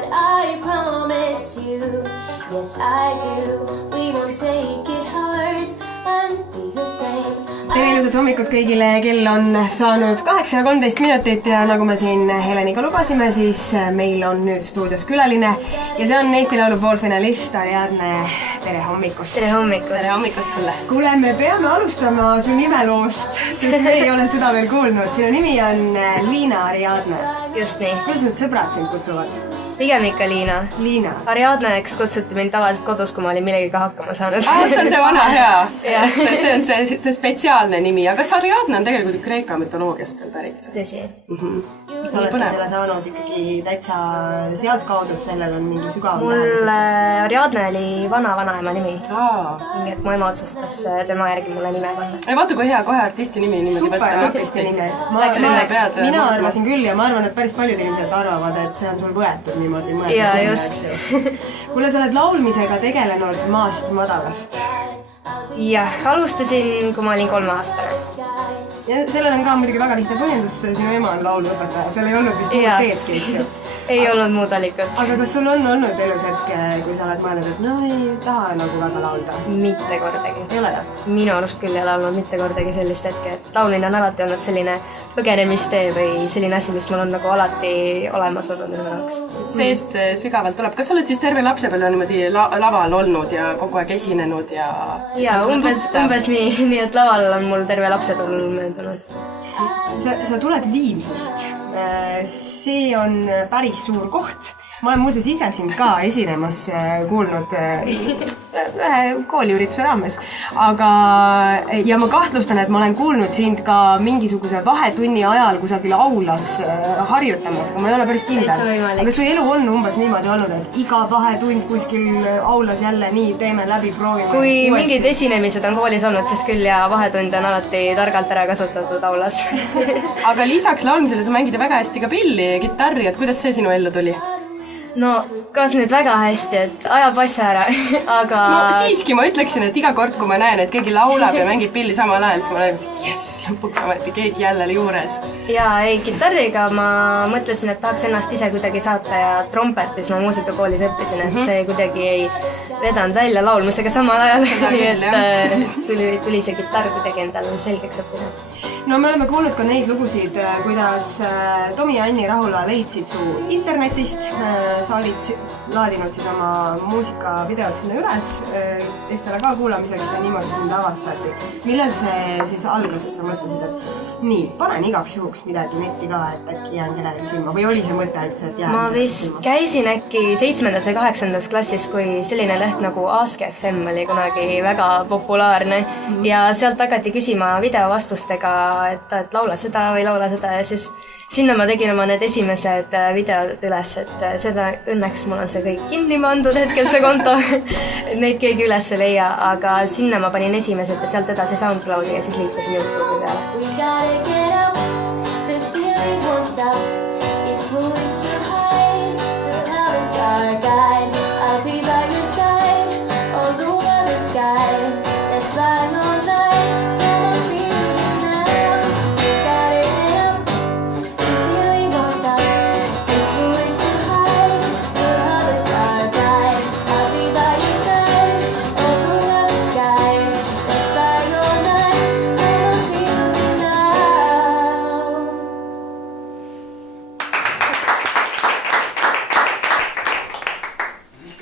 but I promise you, yes I do, we won't take it hard and be the same. Tere ilusat hommikut kõigile, kell on saanud 8:13 ja nagu me siin Heleniga lubasime, siis meil on nüüd stuudios külaline ja see on Eesti Laulu poolfinalist Ariadne. Tere hommikust! Tere hommikust! Tere hommikust sulle! Kuule, me peame alustama su nimeloost, sest me ei ole seda veel kuulnud. Sinu nimi on Liina Ariadne. Just nii. Kuidas need sõbrad sind kutsuvad? Pigem ikka Liina. Liina. Ariadneks kutsuti mind tavaliselt kodus, kui ma olin millegiga hakkama saanud. See on see vana hea. See on see spetsiaalne nimi. Aga kas Ariadne on tegelikult Kreeka mütoloogiast veel pärit? Tõsi. Sa olete selle saanud ikkagi täitsa sealt kaudu, et sellel on mingi sügav Mul Ariadne oli vanaema nimi. Aa. Mu ema otsustas tema järgi mulle nime panna. Ei vaata, kui hea kohe artisti nimi niimoodi super artisti nime. Mina arvasin küll ja ma arvan, et päris paljud inimesed arvavad, et see on sul võetud niimoodi mõeldud. Jaa, just. Kuule, sa oled laulmisega tegelenud maast madalast. Jah, alustasin, kui ma olin 3-aastane. Ja sellel on ka muidugi väga lihtne põhjendus, sinu ema on lauluõpetaja, seal ei olnud vist muud teedki, eks ju. Ei olnud muud valikut. Aga kas sul on olnud elus hetke, kui sa oled mõelnud, et no ei taha nagu väga laulda? Mitte kordagi. Ei ole? Minu arust küll ei ole olnud mitte kordagi sellist hetke, et laulmine on alati olnud selline põgenemistee või selline asi, mis mul on nagu alati olemas olnud minu jaoks. Seest sügavalt tuleb. Kas sa oled siis terve lapsepõlve niimoodi laval olnud ja kogu aeg esinenud ja... Jaa, umbes nii, et laval on mul terve lapsepõlve möödunud. Sa tuled Viimsist. See on päris suur koht. Ma olen muuseas ise sind ka esinemas kuulnud ühe kooliürituse raames. Ja ma kahtlustan, et ma olen kuulnud sind ka mingisuguse vahetunni ajal kusagil aulas harjutamas, aga ma ei ole päris kindel. Aga su elu on umbes niimoodi olnud, et iga vahetund kuskil aulas jälle nii teeme läbi, proovime. Kui mingid esinemised on koolis olnud, siis küll ja vahetund on alati targalt ära kasutatud aulas. Aga lisaks laulmisele sa mängid väga hästi ka pilli ja kitarri, et kuidas see sinu ellu tuli? No, kas nüüd väga hästi, et ajab asja ära, aga... No siiski ma ütleksin, et iga kord, kui ma näen, et keegi laulab ja mängib pilli samal ajal, siis ma olen, yes, lõpuks ometi keegi jälle juures. Jaa, ei, kitarriga ma mõtlesin, et tahaks ennast ise kuidagi saata ja trompet, mis ma muusikakoolis õppisin, et see kuidagi ei vedanud välja laulmisega samal ajal, nii et tuli see kitarr kuidagi endal selgeks õppida. No me oleme kuulnud ka neid lugusid, kuidas Tomi ja Anni Rahula leidsid su internetist. Sa olid laadinud siis oma muusikavideot sinna üles teistele ka kuulamiseks ja niimoodi sind avastati. Millal see siis algas, et sa mõtlesid, et nii, panen igaks juhuks midagi netti ka, et äkki jään kellelegi silma või oli see mõte üldse, et jään? Ma vist käisin äkki 7. või 8. klassis, kui selline leht nagu Ask FM oli kunagi väga populaarne ja sealt hakati küsima videovastustega, et laula seda või laula seda ja siis sinna ma tegin oma need esimesed videod üles, et seda õnneks mul on see kõik kinni pandud hetkel see konto, neid keegi üles ei leia, aga sinna ma panin esimesed ja sealt edasi SoundCloudi ja siis liikusin YouTube'i peale. We gotta get up, the feeling won't stop.